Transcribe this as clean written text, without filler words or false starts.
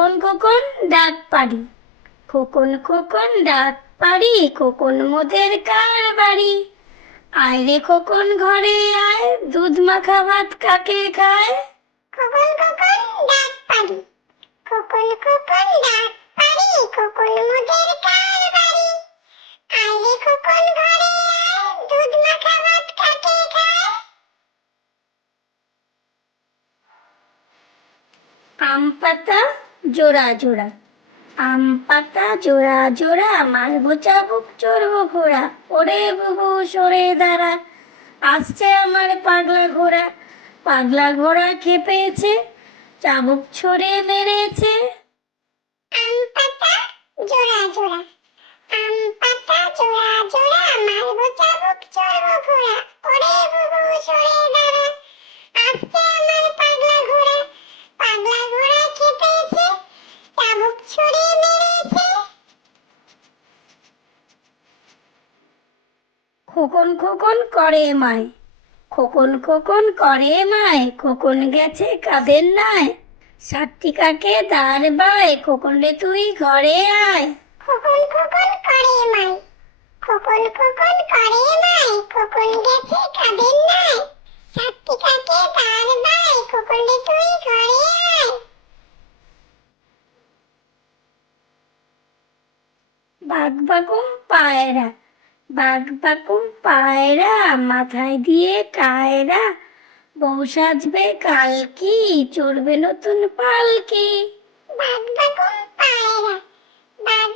খোকন খোকন ডাক পারি, খোকন খোকন ডাক পারি, খোকন মোদের কার বাড়ি? আয় রে খোকন ঘরে আয়, দুধ মাখা ভাত কাকে খায়? খোকন খোকন ডাক পারি, খোকন খোকন ডাক পারি, খোকন মোদের কার বাড়ি? আয় রে খোকন ঘরে আয়, দুধ মাখা ভাত কাকে খায়? আম পাতা জোড়া জোড়া, আম পাতা জোড়া জোড়া, মারবো চাবুক চড়বো ঘোড়া, ওরে বুবু সরে দাঁড়া, আসছে আমার পাগলা ঘোড়া। পাগলা ঘোড়া খেপেছে, চাবুক ছড়ে মেরেছে। আম পাতা জোড়া জোড়া, আম পাতা জোড়া জোড়া, মারবো চাবুক চড়বো ঘোড়া, ওরে বুবু সরে দাঁড়া, আসছে আমার পাগলা ঘোড়া। পাগলা ঘোড়া খেপেছে, চাবুক ছড়ে মেরেছে। খোকন খোকন করে মায়, খোকন খোকন করে মায়, খোকন গেছে কাদের নাই? সাতটি কাকে দাঁড় বায়, খোকন রে তুই ঘরে আয়। খোকন খোকন করে মায়, খোকন খোকন করে মায়, খোকন গেছে কাদের নাই? সাতটি কাকে দাঁড় বায়, খোকন রে তুই ঘরে আয়। বাঘ বাকুম পায়রা, বাঘ বাকুম পায়রা, মাথায় দিয়ে কায়রা, বউ সাজবে কালকি, চড়বে নতুন পালকি। বাঘ বাকুম পায়রা, বাঘ